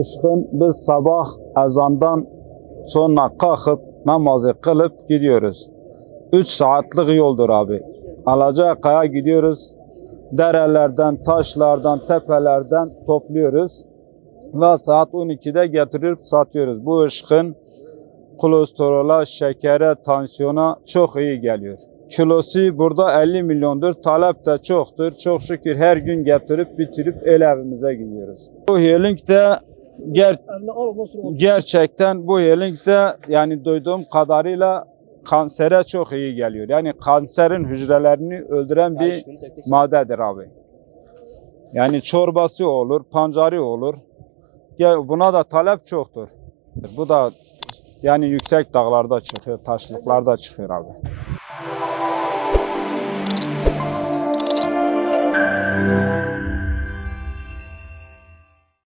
Işkın biz sabah ezandan sonra kalkıp namazı kılıp gidiyoruz. 3 saatlik yoldur abi. Alacakaya gidiyoruz. Derelerden, taşlardan, tepelerden topluyoruz. Ve saat 12'de getirip satıyoruz. Bu ışkın kolesterola, şekere, tansiyona çok iyi geliyor. Kilosu burada 50 milyondur. Talep de çoktur. Çok şükür her gün getirip bitirip el evimize gidiyoruz. Bu healing de gerçekten bu healing de yani duyduğum kadarıyla kansere çok iyi geliyor. Yani kanserin hücrelerini öldüren bir maddedir abi. Yani çorbası olur, pancarı olur. Buna da talep çoktur. Bu da yani yüksek dağlarda çıkıyor, taşlıklarda çıkıyor abi.